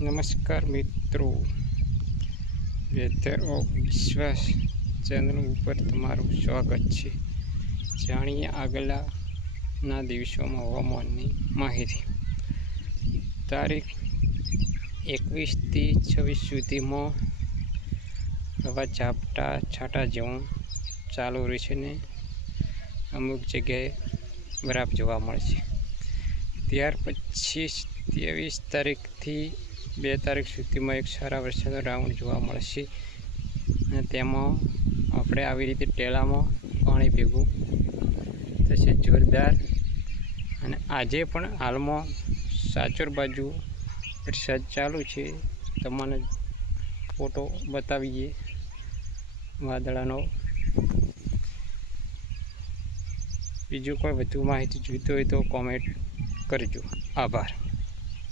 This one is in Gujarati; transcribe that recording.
નમસ્કાર મિત્રો, વેધર ઓફ વિશ્વાસ ચેનલ ઉપર તમારું સ્વાગત છે. જાણીએ આગળના દિવસોમાં હવામાનની માહિતી. તારીખ 21 થી 26 સુધીમાં હવા ઝાપટા છાંટા જેવું ચાલુ રહેશે ને અમુક જગ્યાએ બરફ જોવા મળશે. ત્યાર પછી 23 તારીખથી 2 તારીખ સુધીમાં એક સારા વરસાદનો રાઉન્ડ જોવા મળશે અને તેમાં આપણે આવી રીતે ટેલામાં પાણી ભેગું થશે જોરદાર. અને આજે પણ હાલમાં સાચોર બાજુ વરસાદ ચાલુ છે. તમને ફોટો બતાવીએ વાદળાનો. બીજું કોઈ વધુ માહિતી જોઈતી હોય તો કોમેન્ટ કરજો. આભાર.